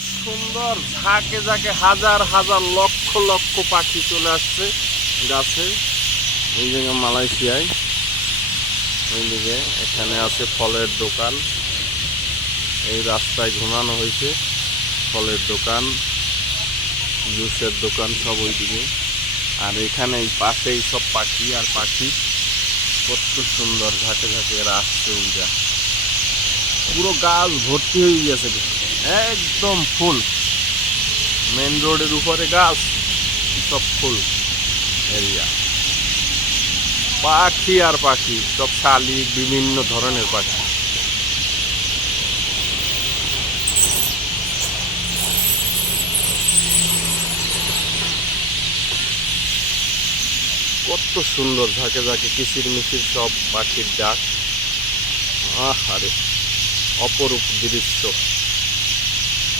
সুন্দর ঝাঁকে ঝাঁকে হাজার হাজার লক্ষ লক্ষ পাখি চলে আসছে গাছে। এই জায়গায় মালয়েশিয়ায় ওইদিকে এখানে আছে ফলের দোকান। এই রাস্তায় ঘুমানো হয়েছে, ফলের দোকান, জুসের দোকান সব ওইদিকে। আর এখানে এই পাশেই সব পাখি আর পাখি। কত সুন্দর ঝাঁকে ঝাঁকে এরা আসছে। ওইটা পুরো গাছ ভর্তি হয়ে গেছে, একদম ফুল। মেন রোডের উপরে গাছ, সব ফুল এরিয়া। পাখি আর পাখি, সব শালিক, বিভিন্ন ধরনের পাখি। কত সুন্দর ঝাঁকে ঝাঁকে কিচির মিচির সব পাখির ডাক। আরে অপরূপ দৃশ্য।